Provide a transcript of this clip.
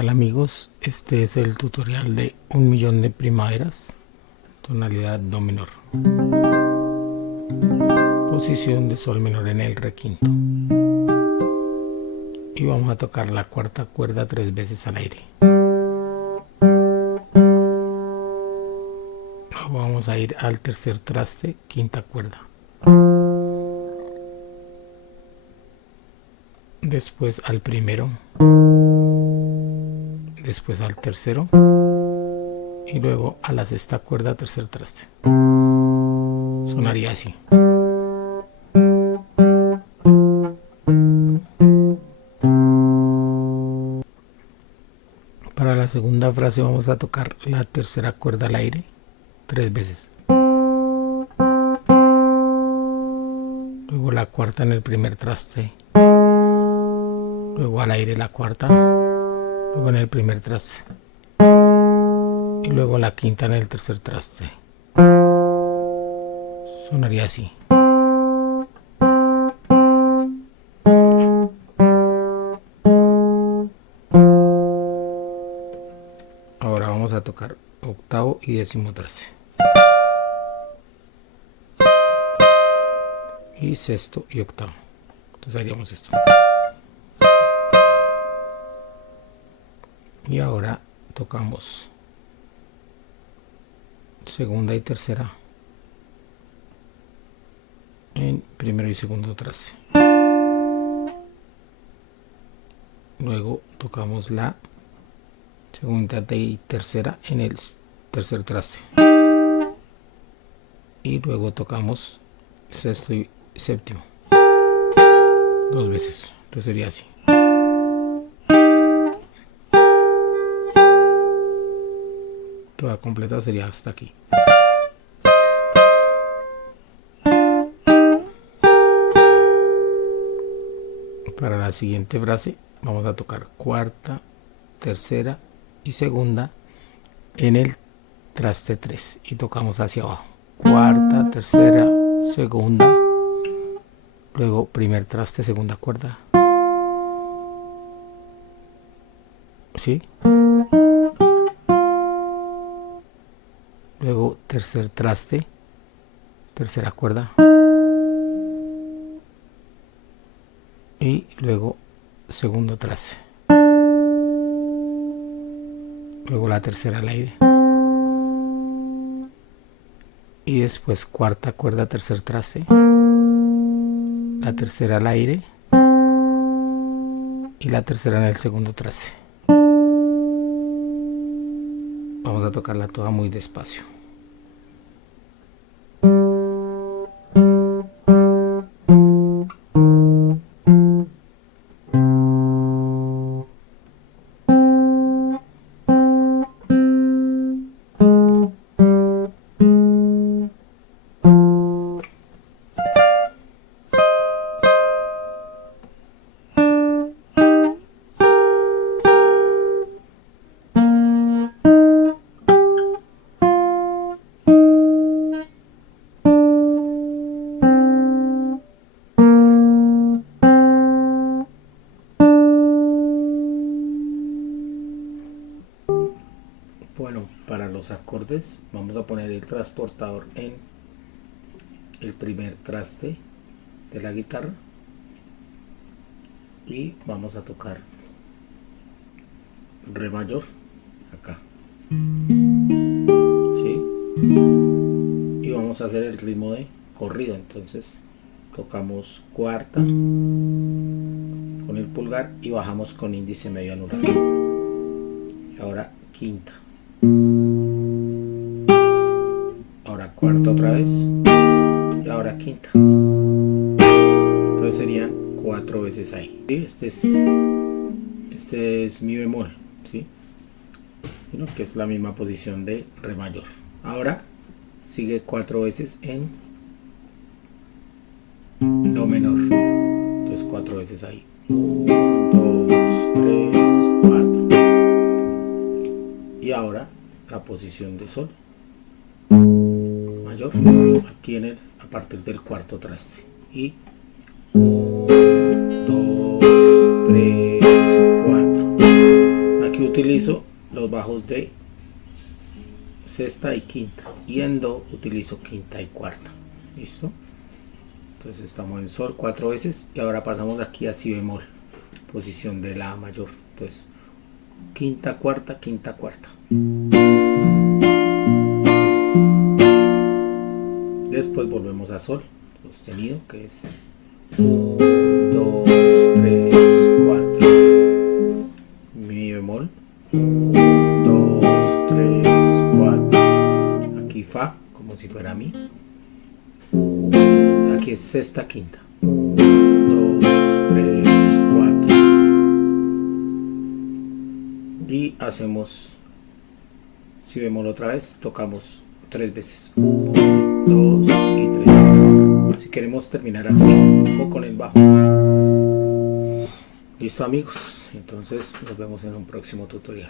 tal amigos? Este es el tutorial de 1.000.000 de primaveras, tonalidad do menor, posición de sol menor en el re quinto, y vamos a tocar la cuarta cuerda 3 veces al aire. Luego vamos a ir al tercer traste, quinta cuerda, después al primero, después al tercero y luego a la sexta cuerda, tercer traste. Sonaría así. Para la segunda frase vamos a tocar la tercera cuerda al aire 3 veces. Luego la cuarta en el primer traste. Luego al aire la cuarta. Luego en el primer traste. Y luego la quinta en el tercer traste. Sonaría así. Ahora vamos a tocar octavo y décimo traste. Y sexto y octavo. Entonces haríamos esto. Y ahora tocamos segunda y tercera en primero y segundo traste. Luego tocamos la segunda y tercera en el tercer traste. Y luego tocamos sexto y séptimo 2 veces. Entonces sería así. Toda completa sería hasta aquí. Para la siguiente frase vamos a tocar cuarta, tercera y segunda en el traste 3 y tocamos hacia abajo. Cuarta, tercera, segunda, luego primer traste, segunda cuerda. ¿Sí? Luego tercer traste, tercera cuerda. Y luego segundo traste. Luego la tercera al aire. Y después cuarta cuerda, tercer traste. La tercera al aire. Y la tercera en el segundo traste. Vamos a tocarla toda muy despacio. Bueno, para los acordes vamos a poner el transportador en el primer traste de la guitarra y vamos a tocar re mayor acá, ¿sí? Y vamos a hacer el ritmo de corrido. Entonces tocamos cuarta con el pulgar y bajamos con índice medio anular. Y ahora quinta. Ahora cuarta otra vez. Y ahora quinta. Entonces serían 4 veces ahí. ¿Sí? Este es mi bemol, ¿sí? Bueno, que es la misma posición de re mayor. Ahora sigue 4 veces en do menor. Entonces 4 veces ahí. 1, 2, 3, 4. Y ahora la posición de sol mayor aquí a partir del cuarto traste. Y 1, 2, 3, 4. Aquí utilizo los bajos de sexta y quinta, y en do utilizo quinta y cuarta. ¿Listo? Entonces estamos en sol 4 veces y ahora pasamos aquí a si bemol, posición de la mayor. Entonces quinta, cuarta, quinta, cuarta. Después volvemos a sol sostenido, que es 1, 2, 3, 4. Mi bemol, 1, 2, 3, 4. Aquí fa, como si fuera mi. Aquí es sexta, quinta. 1, 2, 3, 4. Y hacemos si bemol otra vez, tocamos 3 veces. 1, 2 y 3. Si queremos terminar así o con el bajo. Listo, amigos, entonces nos vemos en un próximo tutorial.